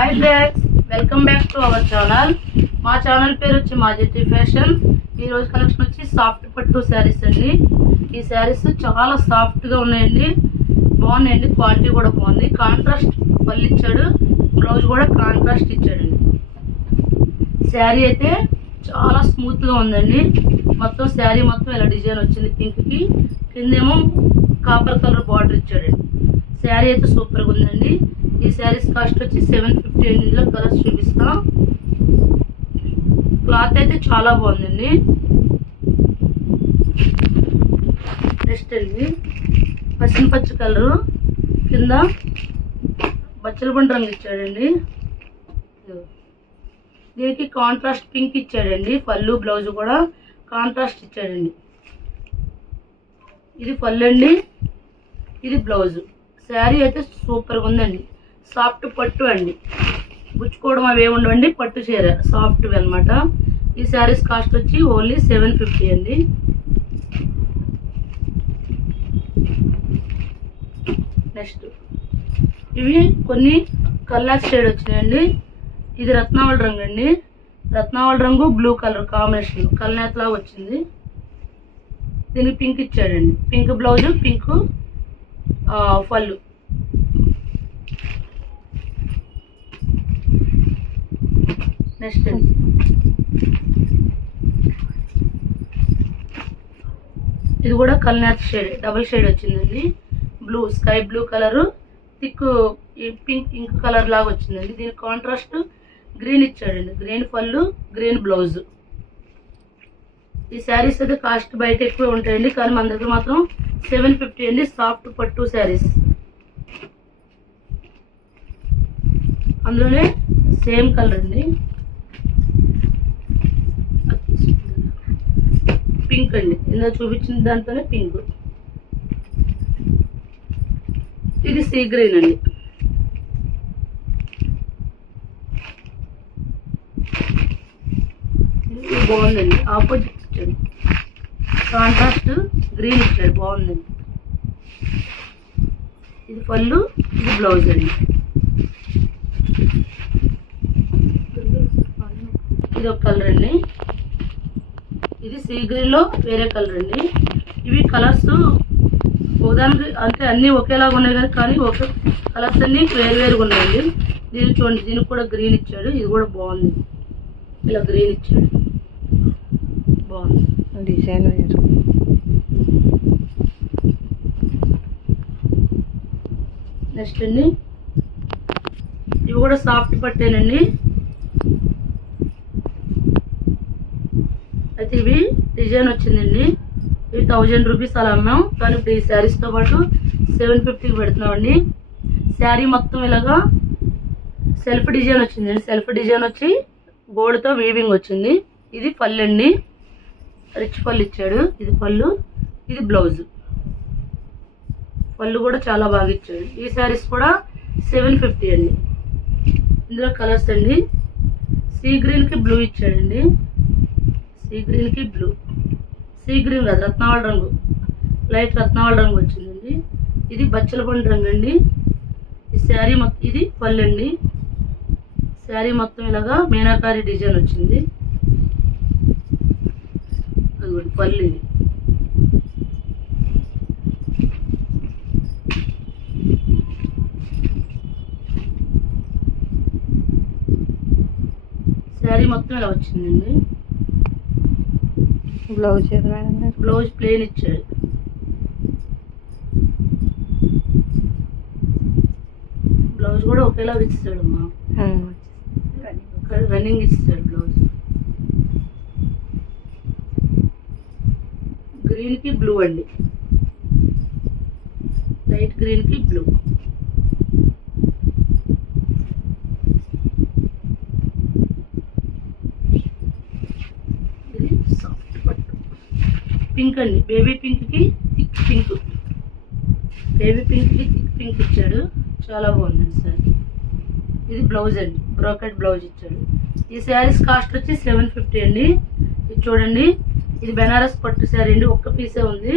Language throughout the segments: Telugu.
Hi friends welcome back to our channel మా ఛానల్ పేరు వచ్చి మాజెట్టి ఫ్యాషన్ ఈ రోజు కలెక్షన్ వచ్చి సాఫ్ట్ పట్టు శారీస్ అండి. ఈ శారీస్ చాలా సాఫ్ట్గా ఉన్నాయండి. బాగున్నాయండి క్వాలిటీ కూడా బాగుంది. కాంట్రాస్ట్ పళ్ళు ఇచ్చాడు బ్లౌజ్ కూడా కాంట్రాస్ట్ ఇచ్చాడండి. శారీ అయితే చాలా స్మూత్గా ఉందండి. మొత్తం శారీ మొత్తం ఇలా డిజైన్ వచ్చింది పింక్కి కిందేమో కాపర్ కలర్ బార్డర్ ఇచ్చాడండి. శారీ అయితే సూపర్గా ఉందండి. ఈ శారీస్ కాస్ట్ వచ్చి సెవెన్ ఫిఫ్టీ అండి కలర్స్ చూపిస్తాం. క్లాత్ అయితే చాలా బాగుందండి. నెక్స్ట్ అండి. పచ్చిన కలరు కింద బచ్చల బండి రంగు ఇచ్చాడండి. దీనికి కాంట్రాస్ట్ పింక్ ఇచ్చాడండి. పళ్ళు బ్లౌజ్ కూడా కాంట్రాస్ట్ ఇచ్చాడండి. ఇది పళ్ళు అండి. ఇది బ్లౌజ్ శారీ అయితే సూపర్గా ఉందండి. సాఫ్ట్ పట్టు అండి. గుచ్చుకోవడం అవి ఏముండవండి పట్టు చీర. సాఫ్ట్ అన్నమాట. ఈ శారీస్ కాస్ట్ వచ్చి ఓన్లీ సెవెన్ ఫిఫ్టీ అండి. నెక్స్ట్. ఇవి కొన్ని కల్లాస్ షేడ్ వచ్చినాయండి. ఇది రత్నావళి రంగు అండి. రత్నావళి రంగు బ్లూ కలర్ కాంబినేషన్ కల్నేతలా వచ్చింది. దీనికి పింక్ ఇచ్చాడండి. పింక్ బ్లౌజ్ పింక్ పళ్ళు నెక్స్ట్. అండి ఇది కూడా కల్నాథ్ షేడ్ డబుల్ షేడ్ వచ్చిందండి. Blue sky blue colour thick pink ink colour లాగా వచ్చిందండి. దీని కాంట్రాస్ట్ గ్రీన్ ఇచ్చాడండి. గ్రీన్ పళ్ళు గ్రీన్ బ్లౌజ్ ఈ శారీస్ అయితే కాస్ట్ బయట ఎక్కువ ఉంటాయండి. కానీ మన దగ్గర మాత్రం సెవెన్ ఫిఫ్టీ అండి. సాఫ్ట్ పట్టు శారీస్ అందులోనే సేమ్ కలర్ అండి. పింక్ అండి. ఇందులో చూపించిన దాంతోనే పింక్. ఇది సీ గ్రీన్ అండి. ఇది బాగుందండి. ఆపోజిట్ ఇచ్చాడు కాంట్రాస్ట్ గ్రీన్ ఇచ్చాడు బాగుందండి. ఇది పళ్ళు ఇది బ్లౌజ్ అండి. ఇది ఒక కలర్ అండి. ఇది సీ గ్రీన్లో వేరే కలర్ అండి. ఇవి కలర్స్ ఒకదానికి అంటే అన్ని ఒకేలాగా ఉన్నాయి కదా కానీ ఒక కలర్స్ అన్ని వేరు వేరుగా ఉన్నాయండి. దీనికి చూడండి దీనికి కూడా గ్రీన్ ఇచ్చాడు. ఇది కూడా బాగుంది. ఇలా గ్రీన్ ఇచ్చాడు. బాగుంది. డిజైన్ వేరు. నెక్స్ట్ అండి. ఇవి కూడా సాఫ్ట్ పట్టేనండి. అయితే ఇవి డిజైన్ వచ్చిందండి. ఇవి థౌజండ్ రూపీస్ అలా అమ్మాం. కానీ ఇప్పుడు ఈ శారీస్తో పాటు సెవెన్ ఫిఫ్టీకి పెడుతున్నామండి. శారీ మొత్తం ఇలాగా సెల్ఫ్ డిజైన్ వచ్చిందండి. సెల్ఫ్ డిజైన్ వచ్చి గోల్డ్తో వీవింగ్ వచ్చింది. ఇది పళ్ళు అండి. రిచ్ పళ్ళు ఇచ్చాడు. ఇది పళ్ళు. ఇది బ్లౌజ్ పళ్ళు కూడా చాలా బాగా ఇచ్చాడు. ఈ శారీస్ కూడా సెవెన్ ఫిఫ్టీ అండి. ఇందులో కలర్స్ అండి. సీ గ్రీన్కి బ్లూ ఇచ్చాడండి. సీ గ్రీన్కి బ్లూ. సీ గ్రీన్ కాదు రత్నావళి రంగు. లైట్ రత్నావళి రంగు వచ్చిందండి. ఇది బచ్చలపండు రంగు అండి. ఈ శారీ మొత్తం ఇది పళ్ళు అండి. శారీ మొత్తం ఇలాగా మీనాకారి డిజైన్ వచ్చింది. అదిగోండి పళ్ళు ఇది. శారీ మొత్తం ఇలా వచ్చిందండి. బ్లౌజ్ ఏది మేడం గారు? బ్లౌజ్ ప్లేన్ ఇచ్చాడు బ్లౌజ్ కూడా ఒకేలా ఇస్తాడు అమ్మా రన్నింగ్ ఇస్తాడు బ్లౌజ్. గ్రీన్కి బ్లూ అండి. లైట్ గ్రీన్కి బ్లూ ఇది సాఫ్ట్ పట్టు పింక్ అండి. బేబీ పింక్కి థిక్ పింక్. బేబీ పింక్కి థిక్ పింక్ ఇచ్చాడు. చాలా బాగుందండి సార్. ఇది బ్లౌజ్ అండి. బ్రోకెట్ బ్లౌజ్ ఇచ్చాడు. ఈ శారీస్ కాస్ట్ వచ్చి సెవెన్ ఫిఫ్టీ అండి. ఇది చూడండి. ఇది బెనారస్ పట్టు శారీ అండి. ఒక్క పీసే ఉంది.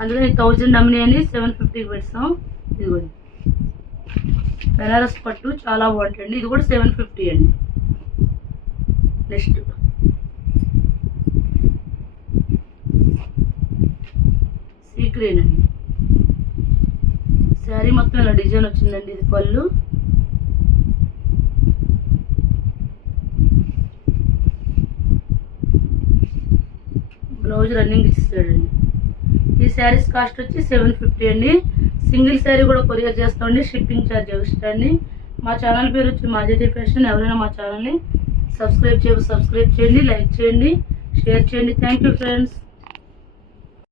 అందులో థౌజండ్ అమ్మినాయి అని సెవెన్ ఫిఫ్టీకి పెడతాం. ఇదిగోండి. బెనారస్ పట్టు చాలా బాగుంటుంది ఇది కూడా సెవెన్ ఫిఫ్టీ అండి. నెక్స్ట్. సీ గ్రీన్ అండి శారీ మొత్తం ఇలా డిజైన్ వచ్చిందండి ఇది పళ్ళు. బ్లౌజ్ రన్నింగ్ ఇస్తాడండి ఈ శారీస్ కాస్ట్ వచ్చి సెవెన్ ఫిఫ్టీ అండి. సింగిల్ శారీ కూడా కొరియర్ చేస్తామండి షిప్పింగ్ ఛార్జ్ ఎక్స్ట్రా అండి. మా ఛానల్ పేరు వచ్చి మాజెటీ ఫ్యాషన్ ఎవరైనా మా ఛానల్ని సబ్స్క్రైబ్ చేయ సబ్స్క్రైబ్ చేయండి లైక్ చేయండి షేర్ చేయండి. Thank you friends.